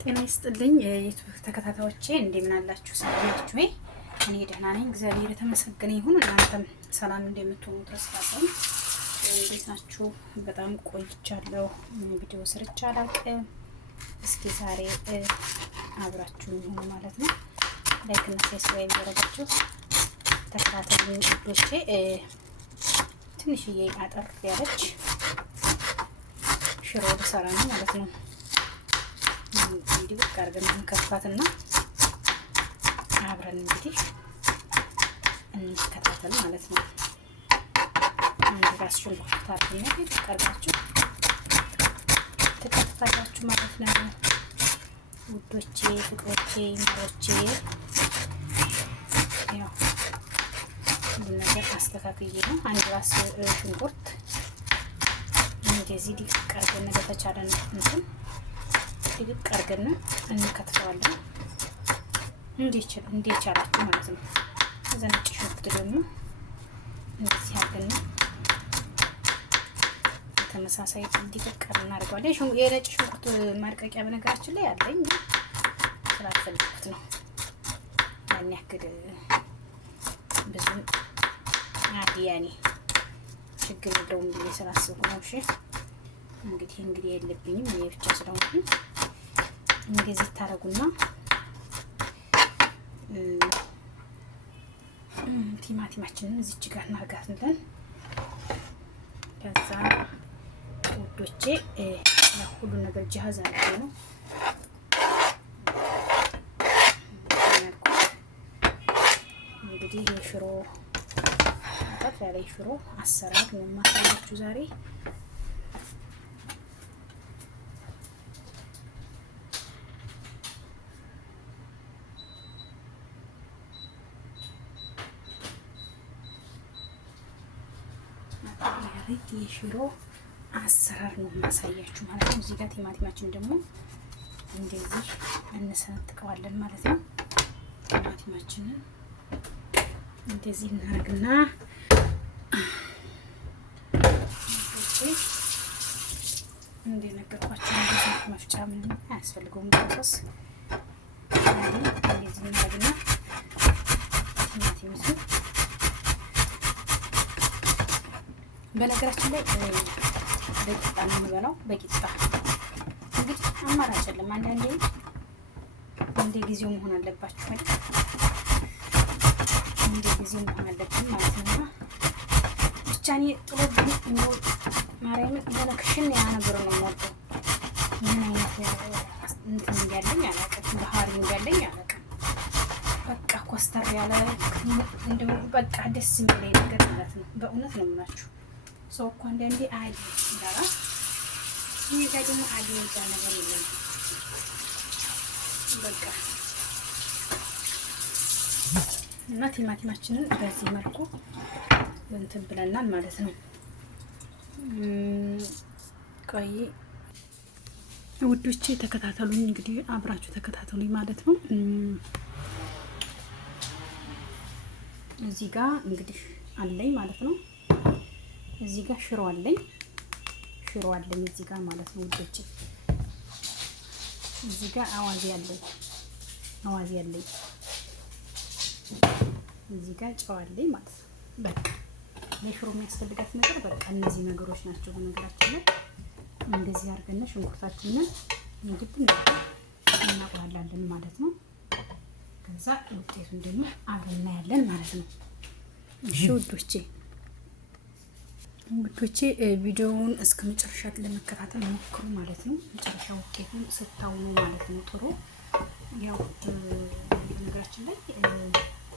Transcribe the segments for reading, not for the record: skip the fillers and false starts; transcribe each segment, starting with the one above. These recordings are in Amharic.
ጤና ይስጥልኝ የዩቲዩብ ተከታታዮቼ እንደምን አላችሁ? ሰላም ናችሁ ወይ? እኔ ደህና ነኝ፣ እግዚአብሔር የተመሰገነ ይሁን። እናንተም ሰላም እንደምትሆኑ ተስፋ አለኝ። እንዴት ናችሁ? በጣም ቆይቻለሁ፣ ቪዲዮ ሰርቼ አላውቅም። እስኪ ዛሬ አብራችሁ ይሁን ማለት ነው። ላይክ እና ሰብስክራይብ ያደረጋችሁ ተከታታዮች ውዶቼ፣ ትንሽዬ አጠር ያለች ሽሮ ልሰራ ነው ማለት ነው። እንግዲህ አድርገን እንከፋትና አብረን እንግዲህ እንከታተል ማለት ነው። አንድ ራስ ሽንኩርት አድርገን ቀርባችሁ ተከታታላችሁ ማለት ነው ውዶቼ፣ ፍቅሮቼ፣ ማሮቼ። ያው ሁሉ ነገር አስተካክዬ ነው። አንድ ራስ ሽንኩርት እንደዚህ ዲቅ አድርገን በተቻለን እንትን ዲቅ አድርገን እንከትፈዋለን። እንዲቻላችሁ ማለት ነው። ከዛ ነጭ ሽንኩርት ደግሞ እንደዚህ አድርገን ተመሳሳይ ዲቅ እናደርገዋለን። የነጭ ሽንኩርት ማድቀቂያ በነገራችን ላይ አለኝ፣ ስላልፈለኩት ነው። ያን ያክል ብዙ ያኔ ችግር የለውም ብዬ ስላስብኩ ነው። እሺ እንግዲህ የለብኝም እኔ ብቻ ስለሆንኩኝ እንደዚህ ታረጉና ቲማቲማችንን እዚች ጋር እናርጋታለን። ከዛ ውዶቼ ሁሉ ነገር ጃሃዝ አድርጌ ነው እንግዲህ የሽሮ አጣፍ ያለ ሽሮ አሰራር ነው የማሳያችሁ ዛሬ። የሽሮ አሰራር ነው የማሳያችሁ ማለት ነው። እዚህ ጋር ቲማቲማችን ደግሞ እንደዚህ እንሰነጥቀዋለን ማለት ነው። ቲማቲማችንን እንደዚህ እናደርግና እንደነገርኳችሁ እንደዚህ መፍጫ ምንም አያስፈልገውም። ፕሮሰስ እንደዚህ እናደርግና ቲማቲሙን በነገራችን ላይ በቂጣ ነው የምበላው። በቂጣ እንግዲህ አማራጭ የለም። አንዳንዴ እንደ ጊዜው መሆን አለባችሁ አይደል? እንደ ጊዜው መሆን አለብን ማለት ነው። ብቻ እኔ ጥሎብኝ እንደው ማርያምን የሆነ ክሽን ያ ነገር ነው የምወደው። ምን አይነት እንትን እንዳለኝ አላውቅም፣ ባህሪ እንዳለኝ አላውቅም። በቃ ኮስተር ያለ እንደው በቃ ደስ የሚለኝ ነገር ማለት ነው። በእውነት ነው የምላችሁ። ሰው እኮ አንዳንዴ አዲ እንዳራ እኔ ጋር ደግሞ አዲ የሚባል ነገር የለም። በቃ እና ቲማቲማችንን በዚህ መልኩ እንትን ብለናል ማለት ነው። ቆይ ውዶቼ ተከታተሉኝ፣ እንግዲህ አብራችሁ ተከታተሉኝ ማለት ነው። እዚህ ጋር እንግዲህ አለኝ ማለት ነው። እዚህ ጋር ሽሮ አለኝ እዚህ ጋር ማለት ነው ውዶቼ። እዚህ ጋር አዋዜ አለኝ እዚህ ጋር ጨው አለኝ ማለት ነው። በቃ ለሽሮ የሚያስፈልጋት ነገር በቃ እነዚህ ነገሮች ናቸው። በነገራችን ላይ እንደዚህ አድርገን ሽንኩርታችንን እንግዲህ እናቁላላለን ማለት ነው። ከዛ ውጤቱን ደግሞ አብረን እናያለን ማለት ነው። እሺ ውዶቼ ቪዲዮውን እስከ መጨረሻ ለመከታተል ሞክሩ ማለት ነው። መጨረሻ ውጤቱን ስታውኑ ማለት ነው ጥሩ። ያው ነገራችን ላይ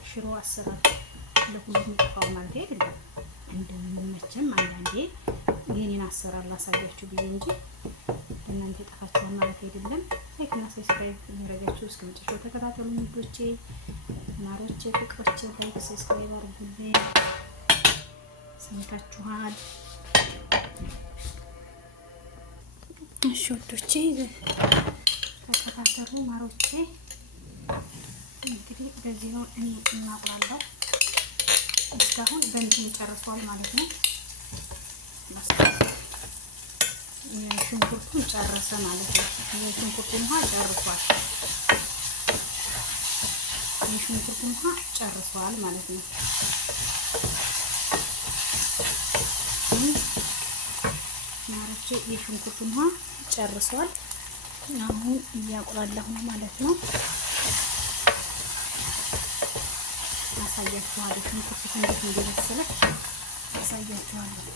ሽሮ አሰራር ለሁሉም ይጠፋው ማለት አይደለም። እንደምንመቸም አንዳንዴ የኔን አሰራር ላሳያችሁ ብዬ እንጂ እናንተ ጠፋችኋል ማለት አይደለም። ላይክ እና ሰብስክራይብ ያደረጋችሁ እስከ መጨረሻው ተከታተሉ ውዶቼ፣ ማሮቼ፣ ፍቅሮቼ። ላይክ ሰብስክራይብ አድርጉልኝ። ሰምታችኋል። እሺ ውዶቼ ተከታተሉ ማሮቼ። እንግዲህ በዚህ ነው እናቁላለው። እስካሁን በእንትን ጨርሷል ማለት ነው። ሽንኩርቱን ጨረሰ ማለት ነው። የሽንኩርቱን ውሃ ጨርሷል። የሽንኩርቱን ውሃ ጨርሷል ማለት ነው። ማሮቼ የሽንኩርቱን ውሃ ጨርሷል። አሁን እያቁላላሁ ነው ማለት ነው። አሳያችኋለሁ ሽንኩርቱ እንዴት እንደበሰለ አሳያችኋለሁ።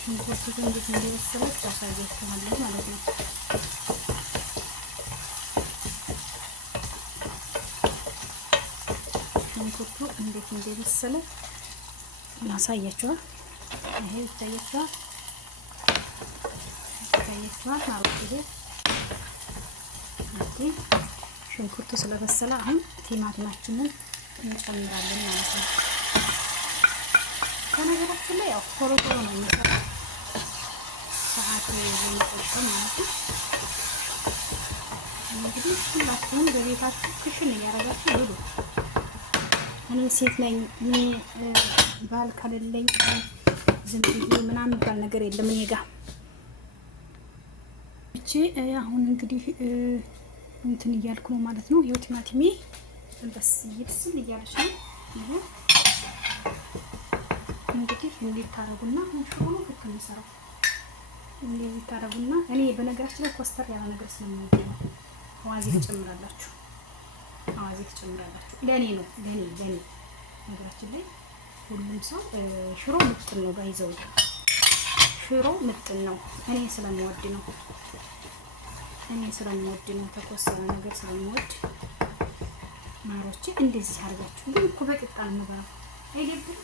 ሽንኩርቱ እንዴት እንደበሰለ አሳያችኋለሁ ማለት ነው። ሽንኩርቱ እንዴት እንደበሰለ ያሳያችኋል። ይሄ ይታያችኋል ማለት ነው። ሽንኩርቱ ስለበሰለ አሁን ቲማቲማችንን እንጨምራለን ማለት ነው። ከነገራችን ላይ ያው ቶሎ ቶሎ ነው የሚሰራው ሰዓት የሚቆጠው ማለት ነው። እንግዲህ ሁላችሁም በቤታችሁ ክሽን እያደረጋችሁ ብሉ። እኔ ሴት ነኝ፣ እኔ ባል ከሌለኝ ዝም ብዬ ምናምን የሚባል ነገር የለም እኔ ጋር። እቺ አሁን እንግዲህ እንትን እያልኩ ነው ማለት ነው። ይኸው ቲማቲሜ በስ ይብስል እያለች ነው። ይሄ እንግዲህ እንዴት ታረጉና ሽሮ ነው ከተመሰረው እንደዚህ ታረጉና፣ እኔ በነገራችን ላይ ኮስተር ያለ ነገር ስለምወድ ነው። አዋዜ ትጨምራላችሁ፣ አዋዜ ትጨምራላችሁ። ለኔ ነው ለኔ ነገራችን ላይ ሁሉም ሰው ሽሮ ምጥን ነው ባይዘው፣ ሽሮ ምጥን ነው። እኔ ስለምወድ ነው ተኮሰረ ነገር ስለምወድ ማሮቼ እንደዚህ አድርጋችሁ። ግን እኮ በቅጣ ነው የምበላው አይደብርም?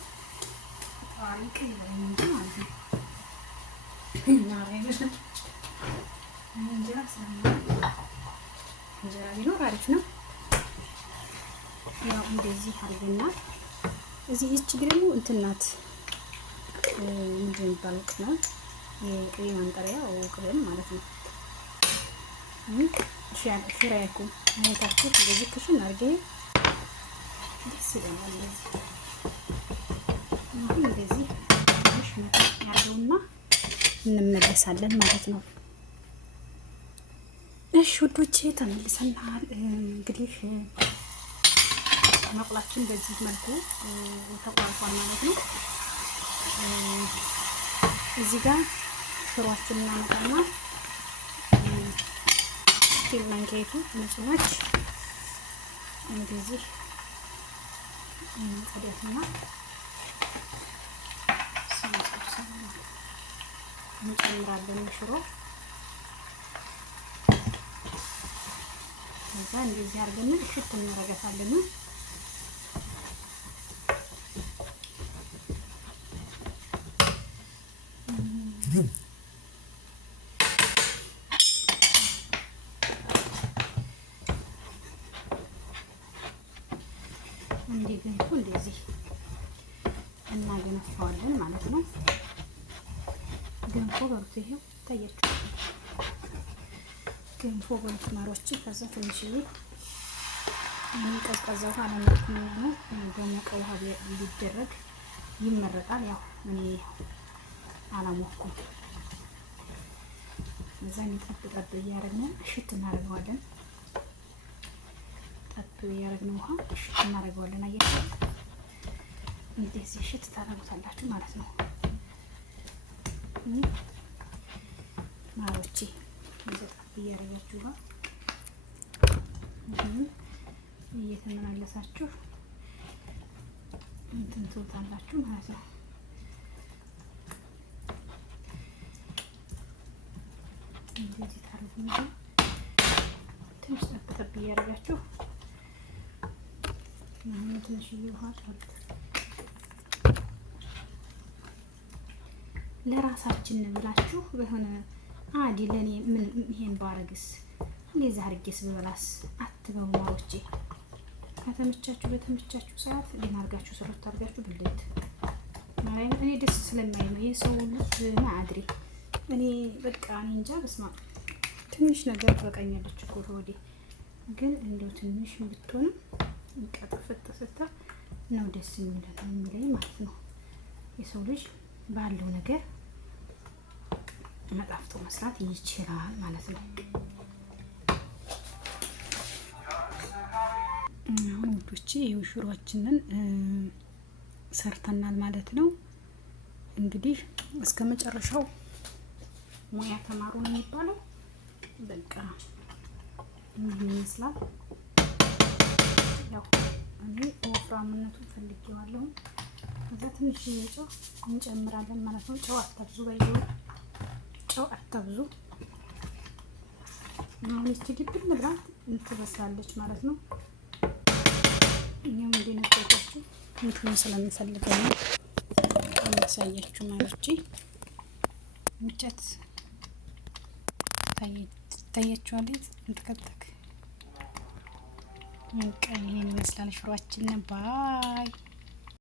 ታሪክ ይለኝ እንጂ ማለት ነው። እንጀራ ቢኖር አሪፍ ነው። ያው እንደዚህ አድርገና እዚህ እቺ ደግሞ እንትን ናት ምንድን የሚባለው ቅመም፣ የቅቤ ማንጠሪያ ቅመም ማለት ነው። ሽራይኩም አይታችሁ እንደዚህ ክሽን አድርጌ ደስ ይላል። እንደዚህ ትንሽ ያርገውና እንመለሳለን ማለት ነው። እሺ ውዶቼ ተመልሰናል። እንግዲህ መቁላችን በዚህ መልኩ ተቋርጧል ማለት ነው። እዚህ ጋር ሽሮአችንን እናመጣና ማንኪያይቱ ንጹህ እንደዚህ እንቀዳትና እንጨምራለን ሽሮ። ከዛ እንደዚህ አድርገን እሽት እናደርጋታለን። እንደዚህ እናገነፋዋለን ማለት ነው። ገንፎ በሩት ይሄው ታያችሁ። ገንፎ በሩት ማሮች። ከዛ ትንሽዬ ቀዝቃዛ ውሃ አለመጥኩኝ ነው፣ በሞቀ ውሃ ቢደረግ ይመረጣል። ያው እኔ አላሞኩም። እዛ ጠብ እያደረግን እሽት እናደርገዋለን። ጠብ እያደረግን ውሃ እሽት እናደርገዋለን። አያችሁ እንደዚህ እሽት ታደርጉታላችሁ ማለት ነው ማሮቼ። ጠብ እያደረጋችሁ ውሃ እየተመላለሳችሁ እንትን ትውታላችሁ ማለት ነው። እንደዚህ ታረጉና ትንሽ ጠብ እያደረጋችሁ አሁን ትንሽዬ ውሃ ጠብ ለራሳችን ብላችሁ በሆነ አዲ ለኔ ምን ይሄን ባረግስ እንደዛ አድርጌስ በበላስ አትበሉ ማሮቼ። ከተመቻችሁ በተመቻችሁ ሰዓት ሊናርጋችሁ ሰረት አድርጋችሁ ብልት ማራይ እኔ ደስ ስለማይ ነው የሰው ልጅ ማአድሪ እኔ በቃ እኔ እንጃ በስማ ትንሽ ነገር በቃኛለች እኮ ወዴ ግን እንደው ትንሽ ብትሆንም እንቀጥፍት ስታ ነው ደስ የሚለኝ ማለት ነው። የሰው ልጅ ባለው ነገር መጣፍጦ መስራት ይችላል ማለት ነው። አሁን ውዶቼ ይኸው ሽሮአችንን ሰርተናል ማለት ነው። እንግዲህ እስከ መጨረሻው ሙያ ተማሩ ነው የሚባለው። በቃ ምን ይመስላል? ያው እኔ ወፍራምነቱን ፈልጌዋለሁ። ከዛ ትንሽ ጨው እንጨምራለን ማለት ነው። ጨው አታብዙ፣ ጨው አታብዙ። አሁን እቺ ድብን ብላ እንትበስላለች ማለት ነው። እኛም እንደነገርኳችሁ እንትን ስለምፈልገው ነው ያሳያችሁ ማለት እንጨት ታያችኋለች። እንትከተክ ይሄን ይመስላል ሽሮአችን። ባይ